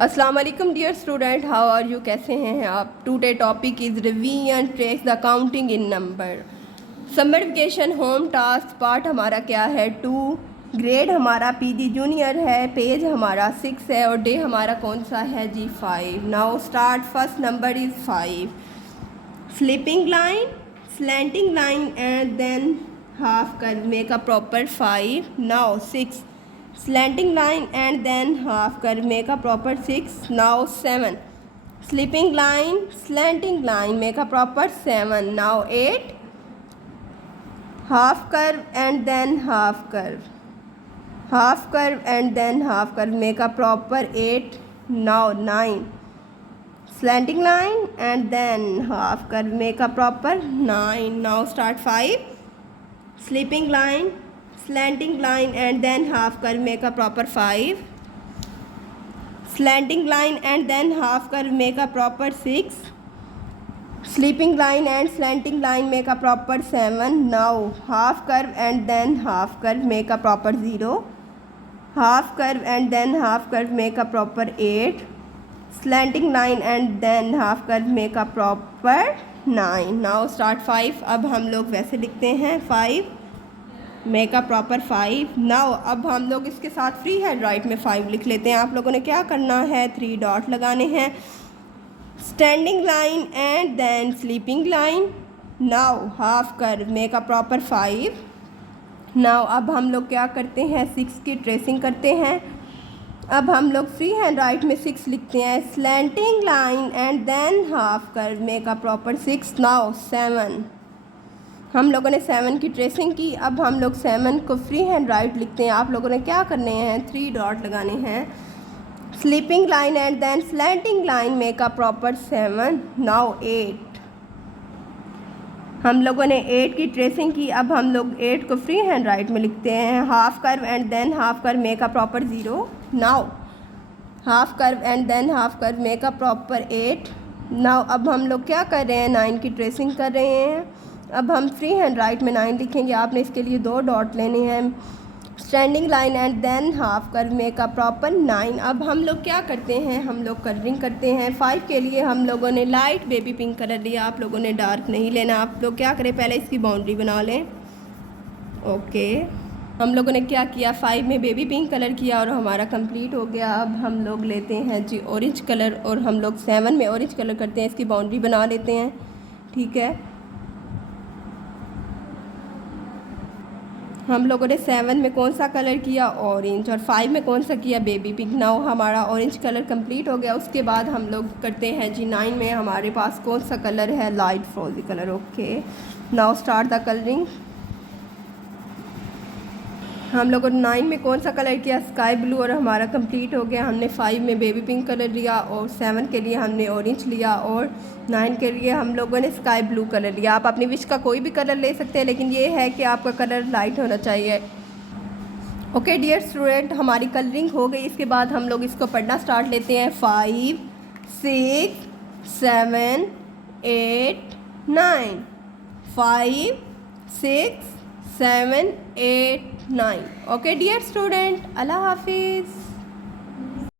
अस्सलाम वालेकुम dear student, how are you, कैसे हैं आप। Today topic is revision trace the counting in number. Summer vacation home task part हमारा क्या है 2, ग्रेड हमारा पीजी जूनियर है, पेज हमारा 6 है और डे हमारा कौन सा है जी 5। Now start. First number is 5। Sleeping line, slanting line and then half कर make a proper 5। Now 6, slanting line and then half curve make a proper 6. Now 7, sleeping line, slanting line make a proper 7. Now 8, half curve and then half curve, half curve and then half curve make a proper 8. Now 9, slanting line and then half curve make a proper 9. Now start 5, sleeping line, slanting line and then half curve make a proper 5, slanting line and then half curve make a proper 6, sleeping line and slanting line make a proper 7. Now half curve and then half curve make a proper 0, half curve and then half curve make a proper 8, slanting line and then half curve make a proper 9. Now start 5। अब हम लोग वैसे लिखते हैं 5 make a proper 5। Now अब हम लोग इसके साथ फ्री हैंड राइट में 5 लिख लेते हैं। आप लोगों ने क्या करना है, 3 डॉट लगाने हैं, standing line and then sleeping line. Now half कर मेक अ प्रॉपर 5। नाउ अब हम लोग क्या करते हैं, 6 की ट्रेसिंग करते हैं। अब हम लोग फ्री हैंड राइट में 6 लिखते हैं, slanting line and then half कर मेक अ प्रॉपर 6। नाउ 7, हम लोगों ने 7 की ट्रेसिंग की। अब हम लोग 7 को फ्री हैंड राइट लिखते हैं। आप लोगों ने क्या करने हैं, 3 डॉट लगाने हैं, sleeping line and then slanting line make a proper 7। Now 8, हम लोगों ने 8 की ट्रेसिंग की। अब हम लोग 8 को फ्री हैंड राइट में लिखते हैं, half curve and then half curve make a proper 0। Now half curve and then half curve make a proper 8। Now अब हम लोग क्या कर रहे हैं, 9 की ट्रेसिंग कर रहे हैं। अब हम फ्री हैंड राइट में 9 लिखेंगे। आपने इसके लिए 2 डॉट लेने हैं, standing line and then half curve make a proper 9। अब हम लोग क्या करते हैं, हम लोग कलरिंग करते हैं। 5 के लिए हम लोगों ने लाइट बेबी पिंक कलर लिया, आप लोगों ने डार्क नहीं लेना। आप लोग क्या करें, पहले इसकी बाउंड्री बना लें। ओके, हम लोगों ने क्या किया, 5 में बेबी पिंक कलर किया और हमारा कंप्लीट हो गया। अब हम लोग लेते हैं जी ऑरेंज कलर और हम लोग 7 में ऑरेंज कलर करते हैं, इसकी बाउंड्री बना लेते हैं। ठीक है, हम लोगों ने 7 में कौन सा कलर किया, ऑरेंज, और 5 में कौन सा किया, बेबी पिंक। नाउ हमारा ऑरेंज कलर कंप्लीट हो गया। उसके बाद हम लोग करते हैं जी 9 में हमारे पास कौन सा कलर है, light frosty colour. Okay, now start the colouring. हम लोगों ने 9 में कौन सा कलर किया, स्काई ब्लू, और हमारा कंप्लीट हो गया। हमने 5 में बेबी पिंक कलर लिया और 7 के लिए हमने ऑरेंज लिया और 9 के लिए हम लोगों ने स्काई ब्लू कलर लिया। आप अपनी विश का कोई भी कलर ले सकते हैं, लेकिन ये है कि आपका कलर लाइट होना चाहिए। ओके डियर स्टूडेंट, हमारी कलरिंग हो गई। इसके बाद हम लोग इसको पढ़ना स्टार्ट लेते हैं। 5 6 7 8 9, 5 6 7 8 9। ओके डियर स्टूडेंट, अल्लाह हाफिज़।